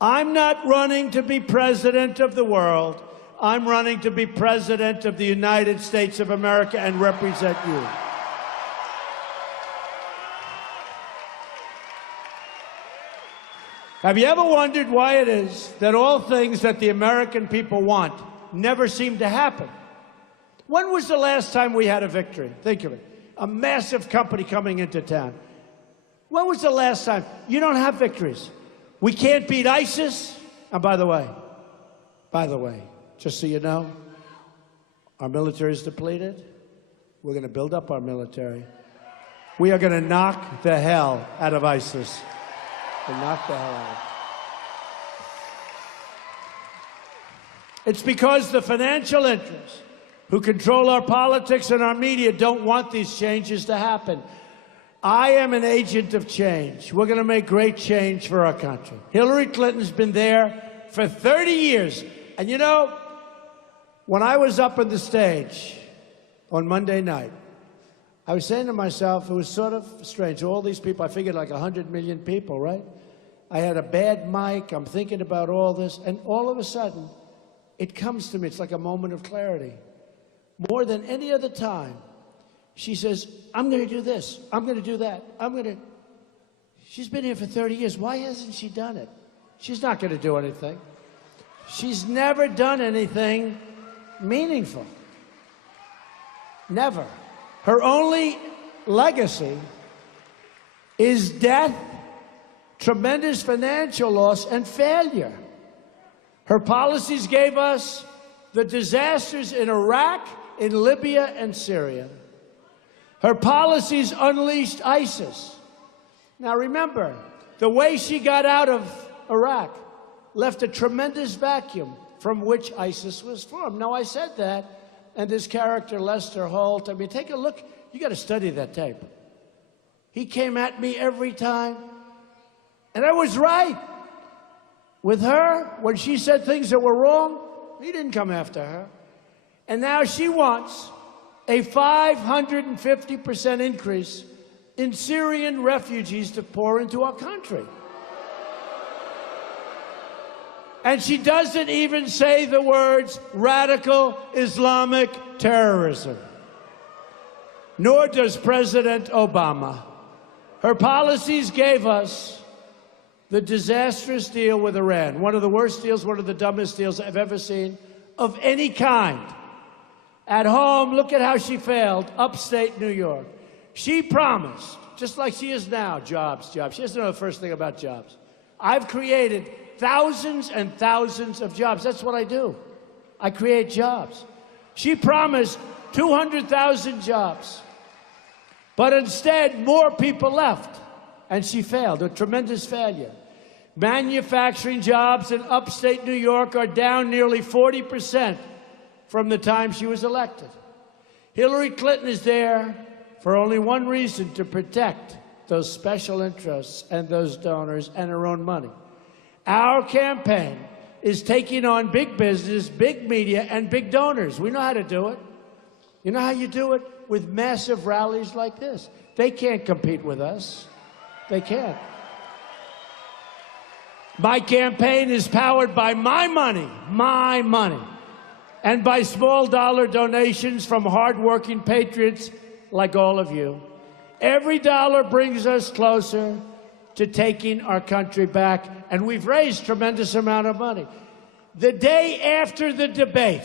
I'm not running to be president of the world. I'm running to be president of the United States of America and represent you. Have you ever wondered why it is that all things that the American people want never seem to happen? When was the last time we had a victory? Think of it. A massive company coming into town. When was the last time? You don't have victories. We can't beat ISIS. And by the way, just so you know, our military is depleted. We're going to build up our military. We are going to knock the hell out of ISIS. We'll knock the hell out. It's because the financial interests who control our politics and our media don't want these changes to happen. I am an agent of change. We're going to make great change for our country. Hillary Clinton's been there for 30 years. And you know, when I was up on the stage on Monday night, I was saying to myself, it was sort of strange. All these people, I figured like 100 million people, right? I had a bad mic. I'm thinking about all this. And all of a sudden, it comes to me. It's like a moment of clarity. More than any other time, she says, I'm going to do this. I'm going to do that. She's been here for 30 years. Why hasn't she done it? She's not going to do anything. She's never done anything meaningful. Never. Her only legacy is death, tremendous financial loss, and failure. Her policies gave us the disasters in Iraq, in Libya, and Syria. Her policies unleashed ISIS. Now remember, the way she got out of Iraq left a tremendous vacuum from which ISIS was formed. Now I said that, and this character, Lester Holt, I mean, take a look. You got to study that tape. He came at me every time, and I was right. With her, when she said things that were wrong, he didn't come after her. And now she wants a 550% increase in Syrian refugees to pour into our country. And she doesn't even say the words radical Islamic terrorism. Nor does President Obama. Her policies gave us the disastrous deal with Iran. One of the worst deals, one of the dumbest deals I've ever seen of any kind. At home, look at how she failed, upstate New York. She promised, just like she is now, jobs. She doesn't know the first thing about jobs. I've created thousands and thousands of jobs. That's what I do. I create jobs. She promised 200,000 jobs. But instead, more people left. and she failed, a tremendous failure. Manufacturing jobs in upstate New York are down nearly 40% from the time she was elected. Hillary Clinton is there for only one reason: to protect those special interests and those donors and her own money. Our campaign is taking on big business, big media, and big donors. We know how to do it. You know how you do it? With massive rallies like this. They can't compete with us. They can't. My campaign is powered by my money, and by small dollar donations from hardworking patriots like all of you. Every dollar brings us closer to taking our country back, and we've raised a tremendous amount of money. The day after the debate,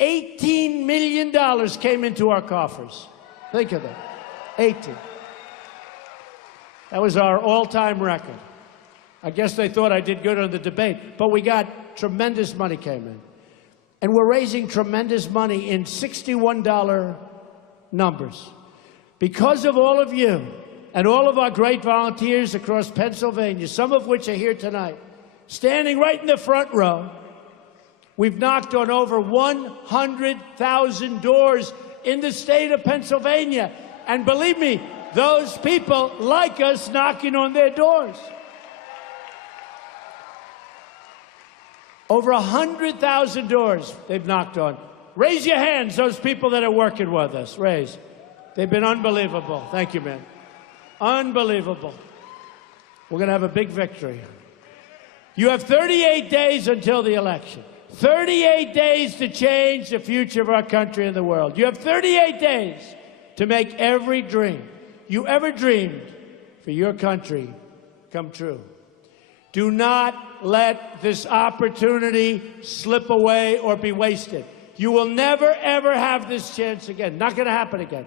$18 million came into our coffers. Think of that, 18. That was our all-time record. I guess they thought I did good on the debate, but we got tremendous money came in. And we're raising tremendous money in $61 numbers. Because of all of you and all of our great volunteers across Pennsylvania, some of which are here tonight, standing right in the front row, we've knocked on over 100,000 doors in the state of Pennsylvania. And believe me, those people like us knocking on their doors. Over 100,000 doors they've knocked on. Raise your hands, those people that are working with us. Raise. They've been unbelievable. Thank you, man. Unbelievable. We're going to have a big victory. You have 38 days until the election. 38 days to change the future of our country and the world. You have 38 days to make every dream you ever dreamed for your country come true. Do not let this opportunity slip away or be wasted. You will never, ever have this chance again. Not going to happen again.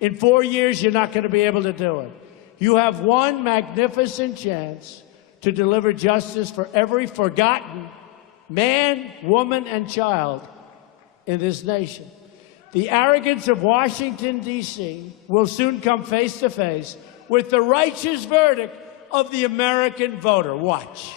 In 4 years, you're not going to be able to do it. You have one magnificent chance to deliver justice for every forgotten man, woman, and child in this nation. The arrogance of Washington, D.C. will soon come face to face with the righteous verdict of the American voter. Watch.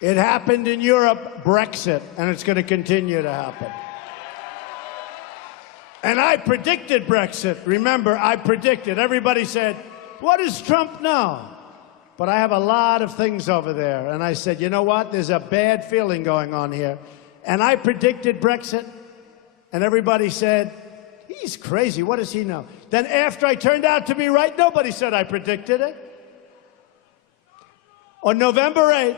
It happened in Europe, Brexit, and it's going to continue to happen. And I predicted Brexit. Remember, I predicted. Everybody said, what does Trump know? But I have a lot of things over there. And I said, you know what? There's a bad feeling going on here. And I predicted Brexit. And everybody said, he's crazy. What does he know? Then after I turned out to be right, nobody said I predicted it. On November 8th,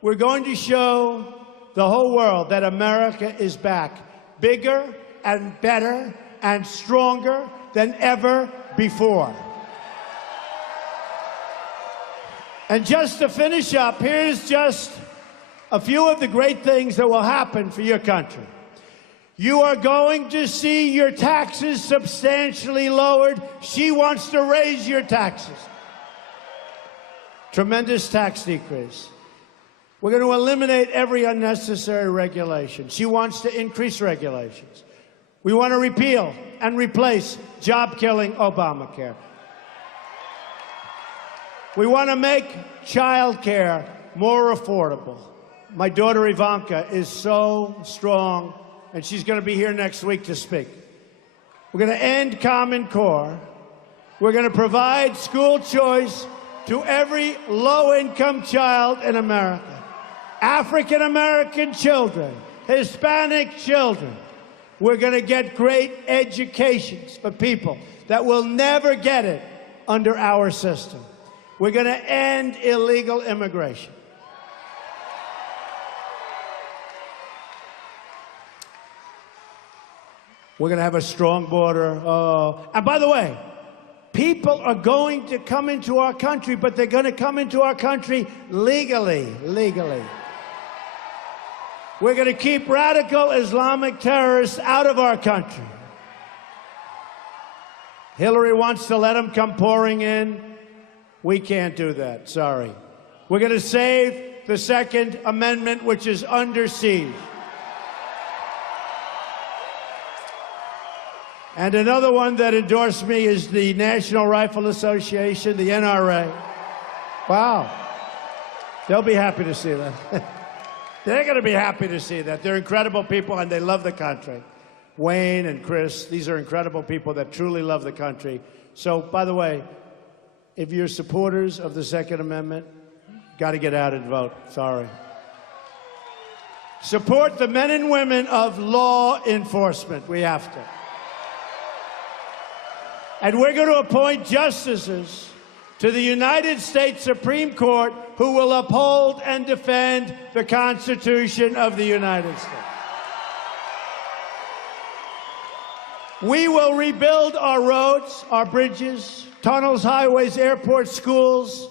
we're going to show the whole world that America is back, bigger and better and stronger than ever before. And just to finish up, here's just a few of the great things that will happen for your country. You are going to see your taxes substantially lowered. She wants to raise your taxes. Tremendous tax decrease. We're going to eliminate every unnecessary regulation. She wants to increase regulations. We want to repeal and replace job-killing Obamacare. We want to make child care more affordable. My daughter Ivanka is so strong, and she's going to be here next week to speak. We're going to end Common Core. We're going to provide school choice to every low-income child in America. African-American children, Hispanic children. We're going to get great educations for people that will never get it under our system. We're going to end illegal immigration. We're going to have a strong border. And by the way, people are going to come into our country, but they're going to come into our country legally. We're going to keep radical Islamic terrorists out of our country. Hillary wants to let them come pouring in. We can't do that, sorry. We're going to save the Second Amendment, which is under siege. And another one that endorsed me is the National Rifle Association, the NRA. Wow. They'll be happy to see that. They're going to be happy to see that. They're incredible people, and they love the country. Wayne and Chris, these are incredible people that truly love the country. So, by the way, if you're supporters of the Second Amendment, got to get out and vote. Sorry. Support the men and women of law enforcement. We have to. And we're going to appoint justices to the United States Supreme Court who will uphold and defend the Constitution of the United States. We will rebuild our roads, our bridges, tunnels, highways, airports, schools,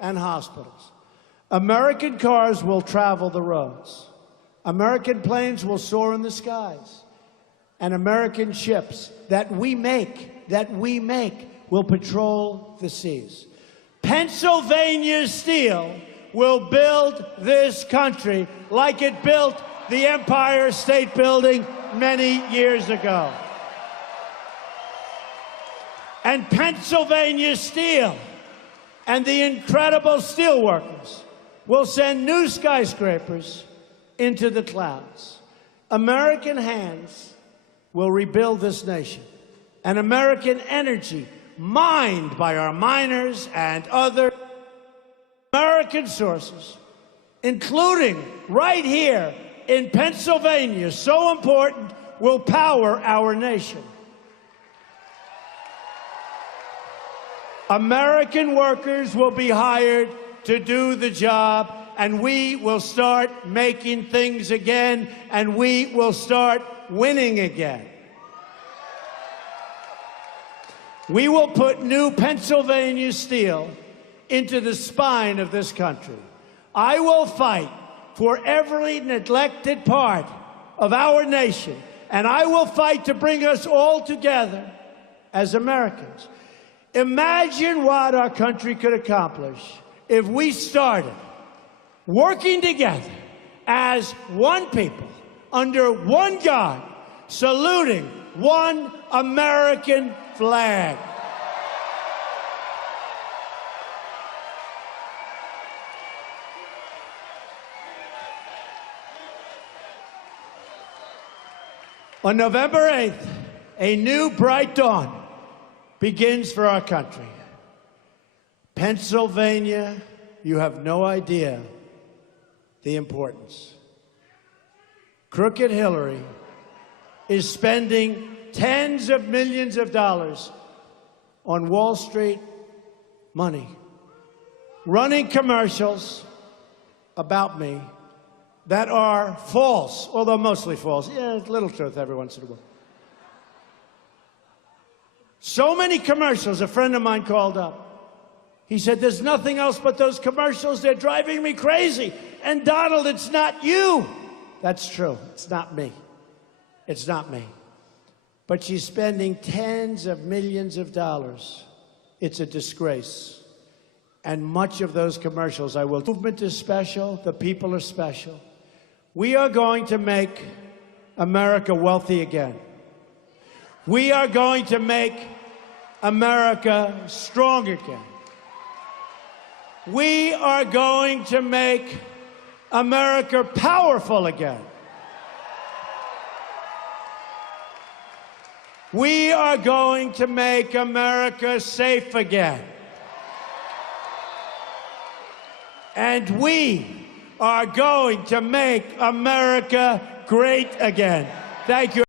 and hospitals. American cars will travel the roads. American planes will soar in the skies. And American ships that we make, will patrol the seas. Pennsylvania Steel will build this country like it built the Empire State Building many years ago. And Pennsylvania Steel and the incredible steelworkers will send new skyscrapers into the clouds. American hands will rebuild this nation. And American energy, mined by our miners and other American sources, including right here in Pennsylvania, so important, will power our nation. American workers will be hired to do the job, and we will start making things again, and we will start winning again. We will put new Pennsylvania steel into the spine of this country. I will fight for every neglected part of our nation, and I will fight to bring us all together as Americans. Imagine what our country could accomplish if we started working together as one people, under one God, saluting one American flag. On November 8th, a new bright dawn begins for our country. Pennsylvania, you have no idea the importance. Crooked Hillary is spending tens of millions of dollars on Wall Street money, running commercials about me that are false, although mostly false. Yeah, a little truth every once in a while. So many commercials, a friend of mine called up. He said, there's nothing else but those commercials. They're driving me crazy. And Donald, it's not you. That's true. It's not me. It's not me. But she's spending tens of millions of dollars. It's a disgrace. And much of those commercials, I will. The movement is special. The people are special. We are going to make America wealthy again. We are going to make America strong again. We are going to make America powerful again. We are going to make America safe again. And we are going to make America great again. Thank you.